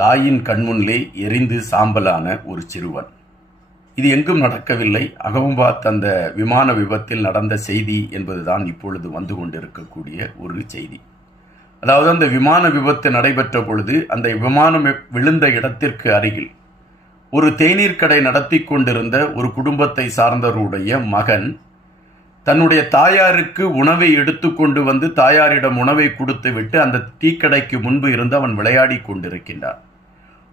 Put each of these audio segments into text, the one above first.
தாயின் கண்முன்லே எரிந்து சாம்பலான ஒரு சிறுவன். இது எங்கும் நடக்கவில்லை, அகமதாபாத் அந்த விமான விபத்தில் நடந்த செய்தி என்பதுதான் இப்பொழுது வந்து கொண்டிருக்கக்கூடிய ஒரு செய்தி. அதாவது அந்த விமான விபத்து நடைபெற்ற பொழுது அந்த விமானம் விழுந்த இடத்திற்கு அருகில் ஒரு தேநீர் கடை நடத்தி கொண்டிருந்த ஒரு குடும்பத்தை சார்ந்தவருடைய மகன் தன்னுடைய தாயாருக்கு உணவை எடுத்து கொண்டு வந்து தாயாரிடம் உணவை கொடுத்து விட்டு அந்த டீக்கடைக்கு முன்பு இருந்து அவன் விளையாடி கொண்டிருக்கின்றான்.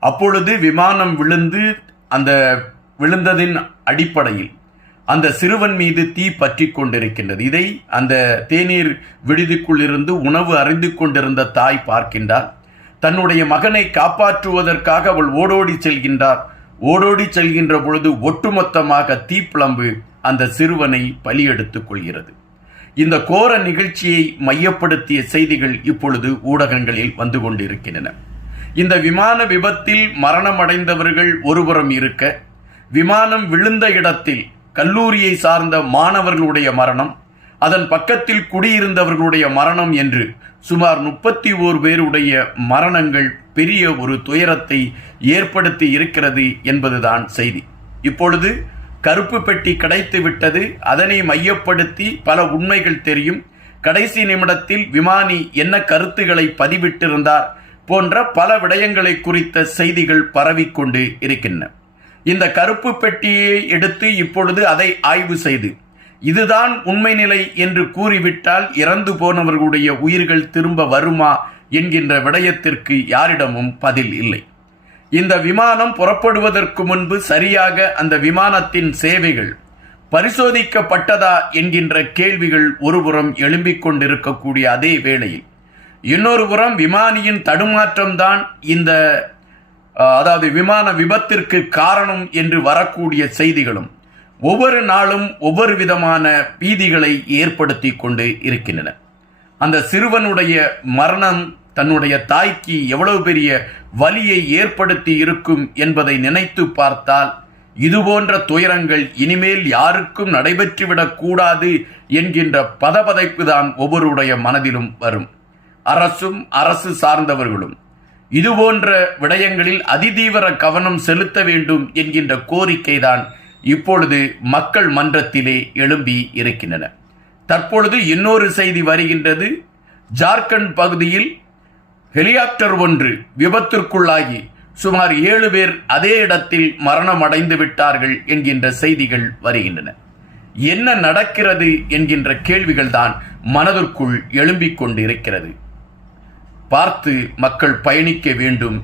அப்பொழுது விமானம் அந்த விழுந்ததின் அடிப்படையில் அந்த சிறுவன் மீது தீ பற்றி கொண்டிருக்கின்றது. இதை அந்த தேநீர் விடுதிக்குள் இருந்து உணவு அறிந்து கொண்டிருந்த தாய் பார்க்கின்றார். தன்னுடைய மகனை காப்பாற்றுவதற்காக அவள் ஓடோடி செல்கின்றார். ஓடோடி செல்கின்ற பொழுது ஒட்டுமொத்தமாக தீப்பிழம்பு அந்த சிறுவனை பலியெடுத்துக் கொள்கிறது. இந்த கோர நிகழ்ச்சியை மையப்படுத்திய செய்திகள் இப்பொழுது ஊடகங்களில் வந்து கொண்டிருக்கின்றன. இந்த விமான விபத்தில் மரணமடைந்தவர்கள் ஒருபுறம் இருக்க, விமானம் விழுந்த இடத்தில் கல்லூரியை சார்ந்த மாணவர்களுடைய மரணம், அதன் பக்கத்தில் குடியிருந்தவர்களுடைய மரணம் என்று சுமார் 31 பேருடைய மரணங்கள் பெரிய ஒரு துயரத்தை ஏற்படுத்தி இருக்கிறது என்பதுதான் செய்தி. இப்பொழுது கருப்பு பெட்டி கிடைத்து விட்டது. அதனை மையப்படுத்தி பல உண்மைகள் தெரியும். கடைசி நிமிடத்தில் விமானி என்ன கருத்துக்களை பதிவிட்டிருந்தார் போன்ற பல விடயங்களை குறித்த செய்திகள் பரவிக்கொண்டு இருக்கின்றன. இந்த கருப்பு பெட்டியை எடுத்து இப்பொழுது அதை ஆய்வு செய்து இதுதான் உண்மை நிலை என்று கூறிவிட்டால் இறந்து போனவர்களுடைய உயிர்கள் திரும்ப வருமா என்கின்ற விடயத்திற்கு யாரிடமும் பதில் இல்லை. இந்த விமானம் புறப்படுவதற்கு முன்பு சரியாக அந்த விமானத்தின் சேவைகள் பரிசோதிக்கப்பட்டதா என்கின்ற கேள்விகள் ஒருபுறம் எழும்பிக் கொண்டிருக்கக்கூடிய அதே வேளையில் இன்னொரு புறம் விமானியின் தடுமாற்றம்தான் அதாவது விமான விபத்திற்கு காரணம் என்று வரக்கூடிய செய்திகளும் ஒவ்வொரு நாளும் ஒவ்வொரு விதமான பீதிகளை ஏற்படுத்தி கொண்டு இருக்கின்றன. அந்த சிறுவனுடைய மரணம் தன்னுடைய தாய்க்கு எவ்வளவு பெரிய வலியை ஏற்படுத்தி இருக்கும் என்பதை நினைத்து பார்த்தால் இதுபோன்ற துயரங்கள் இனிமேல் யாருக்கும் நடைபெற்றுவிடக் கூடாது என்கின்ற பதபதைப்பு தான் ஒவ்வொருடைய மனதிலும் வரும். அரசும் அரசு சார்ந்தவர்களும் இதுபோன்ற விடயங்களில் அதிதீவிர கவனம் செலுத்த வேண்டும் என்கின்ற கோரிக்கைதான் இப்பொழுது மக்கள் மன்றத்திலே எழும்பி இருக்கின்றன. தற்பொழுது இன்னொரு செய்தி வருகின்றது. ஜார்க்கண்ட் பகுதியில் ஹெலிகாப்டர் ஒன்று விபத்திற்குள்ளாகி சுமார் 7 பேர் அதே இடத்தில் மரணம் அடைந்து விட்டார்கள் என்கின்ற செய்திகள் வருகின்றன. என்ன நடக்கிறது என்கின்ற கேள்விகள் தான் மனதிற்குள் எழும்பிக் கொண்டிருக்கிறது. பார்த்து மக்கள் பயணிக்க வேண்டும்.